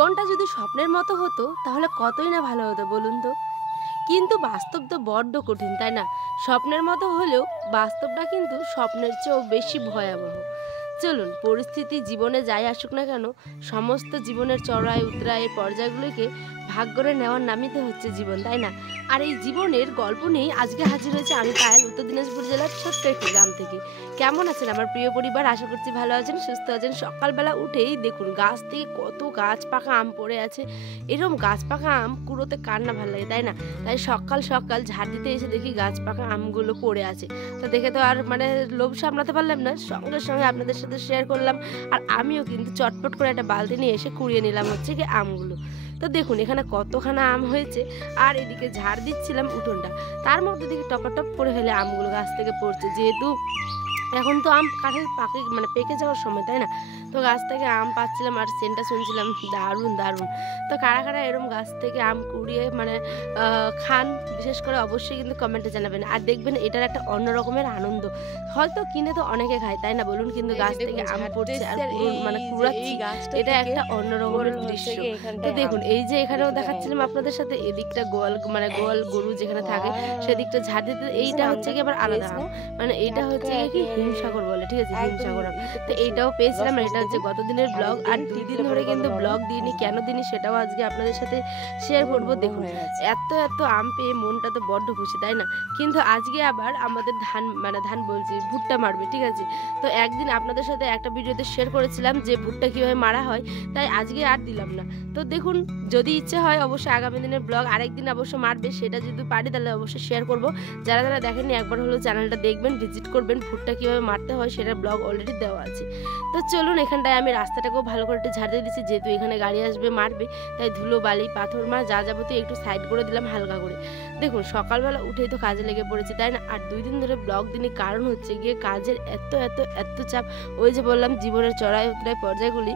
জীবনটা যদি স্বপ্নের মতো হতো তাহলে কতই না ভালো হতো বলুন তো। কিন্তু বাস্তব তো বড্ড কঠিন, তাই না? স্বপ্নের মতো হলেও বাস্তবটা কিন্তু স্বপ্নের চেয়েও বেশি ভয়াবহ। চলুন, পরিস্থিতি জীবনে যাই আসুক না কেন, সমস্ত জীবনের চড়াই উতরাই পর্যায়গুলোকে ভাগ করে নেওয়ার নামই তো হচ্ছে জীবন, তাই না? আর এই জীবনের গল্প নিয়েই আজকে হাজির হয়েছে আমি পায়েল, উত্তর দিনাজপুর জেলার ছোট্ট একটি গ্রাম থেকে। কেমন আছেন আমার প্রিয় পরিবার? আশা করছি ভালো আছেন, সুস্থ আছেন। সকালবেলা উঠেই দেখুন গাছ থেকে কত গাছ পাকা আম পড়ে আছে। এরকম গাছ পাকা আম কুড়োতে কার না ভালো লাগে, তাই না? তাই সকাল সকাল ঝাড় দিতে এসে দেখি গাছ পাকা আমগুলো পড়ে আছে। তো দেখে তো আর লোভ সামলাতে পারলাম না, সঙ্গে সঙ্গে আপনাদের সাথে শেয়ার করলাম। আর আমিও কিন্তু চটপট করে একটা বালতি নিয়ে এসে কুড়িয়ে নিলাম হচ্ছে কি আমগুলো। তো দেখুন এখানে কতখানা আম হয়েছে। আর এদিকে ঝাড় দিচ্ছিলাম উঠোনটা, তার মধ্যে দেখি টপাটপ করে ফেলে আমগুলো গাছ থেকে পড়ছে। যেহেতু এখন তো আম কাঁঠাল পেকে যাওয়ার সময়, তাই না? তো গাছ থেকে আম পাচ্ছিলাম আর সেন্টটা শুনছিলাম, দারুণ দারুণ। তো কারা কারা এরম গাছ থেকে আম কুড়িয়ে খান, বিশেষ করে অবশ্যই কিন্তু কমেন্টে জানাবেন। আর দেখবেন এটার একটা অন্য রকমের আনন্দ। হয়তো কিনে তো অনেকে খায়, তাই না বলুন, কিন্তু গাছ থেকে আম পড়ছে আর কুড়াচ্ছি, এটা একটা অন্য রকমের দৃশ্য। তো দেখুন এই যে এখানেও দেখাচ্ছিলাম আপনাদের সাথে, এদিকটা গোয়াল গরু যেখানে থাকে সেদিকটা ঝাড় দিতে, এইটা হচ্ছে কি আবার আলাদা আম, এইটা হচ্ছে কি হিমসাগর বলে, ঠিক আছে, হিমসাগর আম। তো এইটাও পেয়েছিলাম। আর এটা হচ্ছে গতদিনের ব্লগ, আর 2 দিন ধরে কিন্তু ব্লগ দিইনি, কেন দিইনি সেটাও আজকে আপনাদের সাথে শেয়ার করবো। দেখুন এত এত আম পেয়ে মনটা তো বড্ড খুশি, তাই না? কিন্তু আজকে আবার আমাদের ধান বলছি ভুট্টা মারবে, ঠিক আছে? তো একদিন আপনাদের সাথে একটা ভিডিওতে শেয়ার করেছিলাম যে ভুট্টা কীভাবে মারা হয়, তাই আজকে আর দিলাম না। তো দেখুন যদি ইচ্ছে হয় অবশ্যই আগামী দিনের ব্লগ আরেকদিন অবশ্য মারবে, সেটা যদি পারি তাহলে অবশ্যই শেয়ার করব। যারা যারা দেখেননি একবার হলো চ্যানেলটা দেখবেন, ভিজিট করবেন। ভুট্টা কীভাবে মারতে হয় সেটার ব্লগ অলরেডি দেওয়া আছে। তো চলুন, এখানটায় আমি রাস্তাটাকেও ভালো করে একটু ঝাড় দিয়ে দিচ্ছি, যেহেতু এখানে গাড়ি আসবে মারবে, তাই ধুলো বালি পাথর যা যাবতীয় একটু সাইড করে দিলাম হালকা করে। দেখুন সকালবেলা উঠেই তো কাজে লেগে পড়েছি, তাই না? আর 2 দিন ধরে ব্লগ দিনই, কারণ হচ্ছে গিয়ে কাজের এত এত এত চাপ। ওই যে বললাম জীবনের চড়াই উতরাই পর্যায়গুলি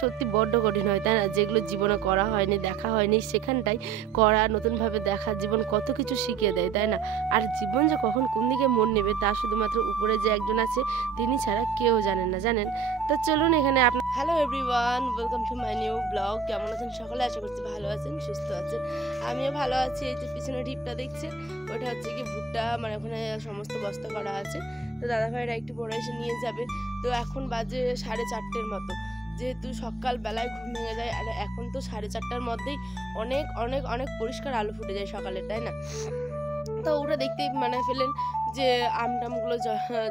সত্যি বড্ড কঠিন হয়, তাই না? যেগুলো জীবনে করা হয়নি, দেখা হয়নি, সেখানটাই করা, নতুনভাবে দেখা, জীবন কত কিছু শিখিয়ে দেয়, তাই না? আর জীবন যে কখন কোন দিকে মন নেবে তা শুধুমাত্র উপরে যে একজন আছে তিনি ছাড়া কেউ জানেন না, জানেন? তো চলুন এখানে hello everyone, welcome to my new blog. কেমন আছেন সকলে? আশা করছি ভালো আছেন, সুস্থ আছেন। আমিও ভালো আছি। এই যে পিছনে ঢিপটা দেখছেন, ওটা হচ্ছে কি ভুট্টা, ওখানে সমস্ত বস্তা করা আছে। তো দাদাভাইরা একটু বড় এসে নিয়ে যাবে। তো এখন বাজে 4:30 মতো, যেহেতু সকালবেলায় ঘুম ভেঙে যায়। আর এখন তো 4:30টার মধ্যেই অনেক অনেক অনেক পরিষ্কার আলো ফুটে যায় সকালে, তাই না? তো ওটা দেখতেই ফেলেন যে আমটামগুলো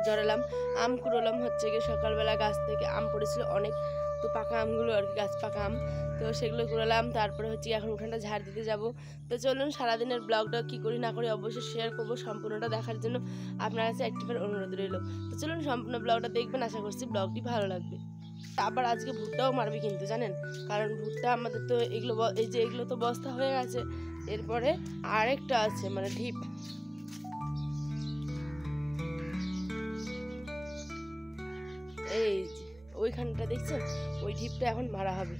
জড়ালাম, আম কুড়োলাম হচ্ছে গিয়ে সকালবেলা। গাছ থেকে আম পড়েছিল অনেক, তো পাকা আমগুলো আর কি, গাছ পাকা আম, তো সেগুলো কুড়ালাম। তারপরে হচ্ছে এখন ওখানটা ঝাড় দিতে যাব। তো চলুন সারাদিনের ব্লগটা কী করি না করি অবশ্যই শেয়ার করবো। সম্পূর্ণটা দেখার জন্য আপনার কাছে একটিবার অনুরোধ রইল। তো চলুন সম্পূর্ণ ব্লগটা দেখবেন, আশা করছি ব্লগটি ভালো লাগবে। আবার আজকে ভুট্টাও মারবে কিন্তু, জানেন? কারণ ভুট্টা আমাদের তো এগুলো তো বস্তা হয়ে গেছে, এরপরে আরেকটা আছে ঢিপ। এই যে ওইখানটা দেখছেন, ওই ঢিপটা এখন মারা হবে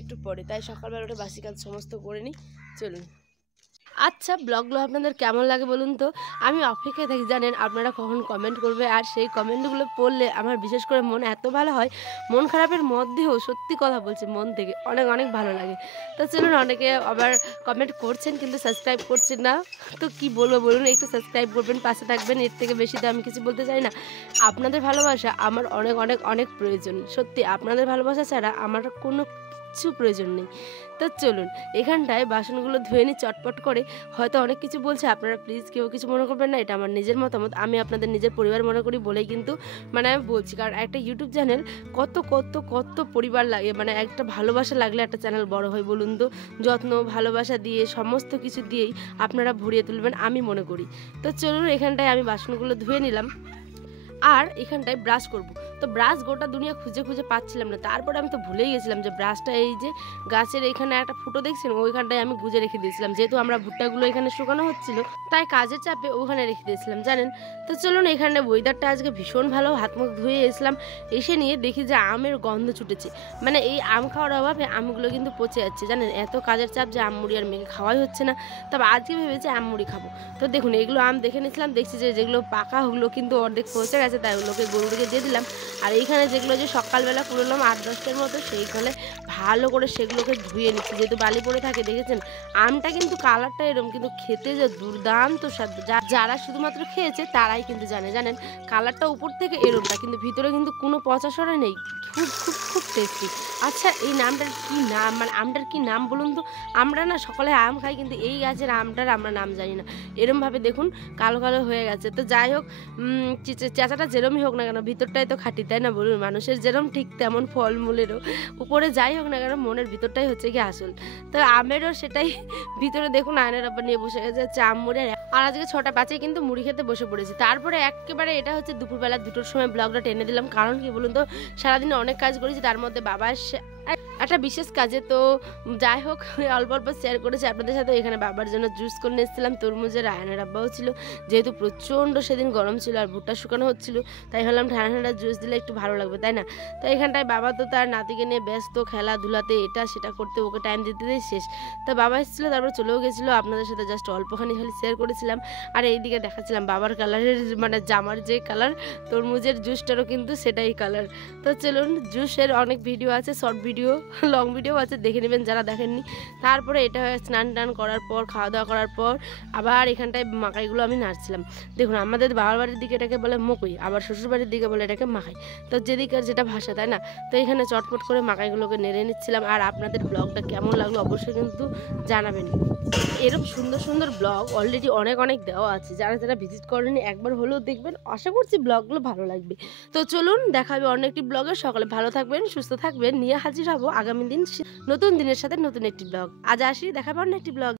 একটু পরে, তাই সকালবেলা ওটা বাসি কাজ সমস্ত করে নিই। চলুন। আচ্ছা, ব্লগগুলো আপনাদের কেমন লাগে বলুন তো? আমি অপেক্ষায় থাকি, জানেন, আপনারা কখন কমেন্ট করবে। আর সেই কমেন্টগুলো পড়লে আমার বিশেষ করে মন এত ভালো হয়, মন খারাপের মধ্যেও সত্যি কথা বলছি মন থেকে অনেক অনেক ভালো লাগে। তো চলুন, অনেকে আবার কমেন্ট করছেন কিন্তু সাবস্ক্রাইব করছেন না। তো কি বলবো বলুন, একটু সাবস্ক্রাইব করবেন, পাশে থাকবেন, এর থেকে বেশি তো আমি কিছু বলতে চাই না। আপনাদের ভালোবাসা আমার অনেক অনেক অনেক প্রয়োজন। সত্যি আপনাদের ভালোবাসা ছাড়া আমার কোনো কিছু প্রয়োজন নেই। তো চলুন এখানটায় বাসনগুলো ধুয়ে নিই চটপট করে। হয়তো অনেক কিছু বলছে, আপনারা প্লিজ কেউ কিছু মনে করবেন না, এটা আমার নিজের মতামত। আমি আপনাদের নিজের পরিবার মনে করি বলেই কিন্তু আমি বলছি। কারণ একটা ইউটিউব চ্যানেল কত কত কত পরিবার লাগে, একটা ভালোবাসা লাগলে একটা চ্যানেল বড় হয় বলুন তো। যত্ন ভালোবাসা দিয়ে সমস্ত কিছু দিয়েই আপনারা ভরিয়ে তুলবেন আমি মনে করি। তো চলুন এখানটায় আমি বাসনগুলো ধুয়ে নিলাম। আর এখানটায় ব্রাশ করব। তো ব্রাশ গোটা দুনিয়া খুঁজে খুঁজে পাচ্ছিলাম না। তারপরে আমি তো ভুলেই গেছিলাম যে ব্রাশটা এই যে গাছের এখানে একটা ফুটো দেখছেন, ওইখানটায় আমি গুজে রেখে দিয়েছিলাম। যেহেতু আমরা ভুট্টাগুলো এখানে শুকানো হচ্ছিল, তাই কাজের চাপে ওখানে রেখে দিয়েছিলাম, জানেন। তো চলুন এখানে ওয়েদারটা আজকে ভীষণ ভালো। হাত মুখ ধুয়ে এসলাম, এসে নিয়ে দেখি যে আমের গন্ধ ছুটেছে। এই আম খাওয়ার অভাবে আমগুলো কিন্তু পচে যাচ্ছে, জানেন। এত কাজের চাপ যে আম মুড়ি আর মেখে খাওয়াই হচ্ছে না। তবে আজকে ভেবেছি আম মুড়ি খাবো। তো দেখুন এগুলো আম দেখে নিয়েছিলাম, দেখছি যে যেগুলো পাকা ওগুলো কিন্তু অর্ধেক পচে গেছে, তাই ওগুলোকে গরুকে দিয়ে দিলাম। আর এইখানে যেগুলো যে সকালবেলা পুরোলাম 8-10টার মতো, সেইখানে ভালো করে সেগুলোকে ধুয়ে নিচ্ছি, যেহেতু বালি পড়ে থাকে। দেখেছেন আমটা কিন্তু কালারটা এরকম, কিন্তু খেতে যে দুর্দান্ত স্বাদ। যারা শুধুমাত্র খেয়েছে তারাই কিন্তু জানেন কালারটা উপর থেকে এরকমটা, কিন্তু ভিতরে কিন্তু কোনো পচাসড়া নেই। খুব খুব খুব টেস্টি। আচ্ছা এই নামটার কি নাম, মানে আমটার কি নাম বলুন তো? আমরা না সকালে আম খাই, কিন্তু এই গাছের আমটার আমরা নাম জানি না। এরমভাবে দেখুন কালো কালো হয়ে গেছে। তো যাই হোক, চেঁচাটা যেরমই হোক না কেন, ভিতরটাই তো খাঁটি, তাই না বলুন? মানুষের যেরম ঠিক তেমন ফলমূলেরও উপরে যাই হোক না কেন, মনের ভিতরটাই হচ্ছে কি আসল। তো আমেরও সেটাই, ভিতরে দেখুন আয়নার আব্বা নিয়ে বসে গেছে আম মুড়ে। আর আজকে 6টা 5-এ কিন্তু মুড়ি খেতে বসে পড়েছি। তারপরে একেবারে এটা হচ্ছে দুপুরবেলা 2টোর সময় ব্লগটা টেনে দিলাম। কারণ কি বলুন তো, সারাদিনে অনেক কাজ করেছি, তার মধ্যে বাবা এসে একটা বিশেষ কাজে। তো যাই হোক, অল্প অল্প শেয়ার করেছি আপনাদের সাথে। এখানে বাবার জন্য জুস করে এসেছিলাম তরমুজের, আয়নার আব্বাও ছিল, যেহেতু প্রচণ্ড সেদিন গরম ছিল আর ভুট্টা শুকানো হচ্ছিল, তাই ভাবলাম ঠান্ডা ঠান্ডা জুস দিলে একটু ভালো লাগবে, তাই না? তো এখানটায় বাবা তো তার নাতিকে নিয়ে ব্যস্ত, খেলাধুলাতে এটা সেটা করতে, ওকে টাইম দিতে শেষ। তো বাবা এসেছিলো, তারপর চলেও গেছিলো। আপনাদের সাথে জাস্ট অল্পখানি খালি শেয়ার করেছিলাম। আর এইদিকে দেখাচ্ছিলাম বাবার কালারের, মানে জামার যে কালার, তরমুজের জুসটারও কিন্তু সেটাই কালার। তো চলুন, জুসের অনেক ভিডিও আছে, শর্ট ভিডিও, লং ভিডিও আছে, দেখে নেবেন যারা দেখেননি। তারপরে এটা স্নান টান করার পর, খাওয়া দাওয়া করার পর আবার এখানটায় মাকাইগুলো আমি নাড়ছিলাম। দেখুন আমাদের বাবার বাড়ির দিকে এটাকে বলে মকই, আবার শ্বশুর বাড়ির দিকে বলে এটাকে মাকাই। তো যেদিকে যেটা ভাষা, তাই না? তো এখানে চটপট করে মাকাইগুলোকে নেড়ে নিচ্ছিলাম। আর আপনাদের ব্লগটা কেমন লাগলো অবশ্যই কিন্তু জানাবেন। এরকম সুন্দর সুন্দর ব্লগ অলরেডি অনেক অনেক দেওয়া আছে, যারা যারা ভিজিট করেনি একবার হলেও দেখবেন। আশা করছি ব্লগগুলো ভালো লাগবে। তো চলুন, দেখা হবে অন্য একটি ব্লগে। সকালে ভালো থাকবেন, সুস্থ থাকবেন, নিয়ে হাজির হব আগামী দিন নতুন দিনের সাথে নতুন একটি ব্লগ। আজ আসি, দেখা হবে অন্য একটি ব্লগ।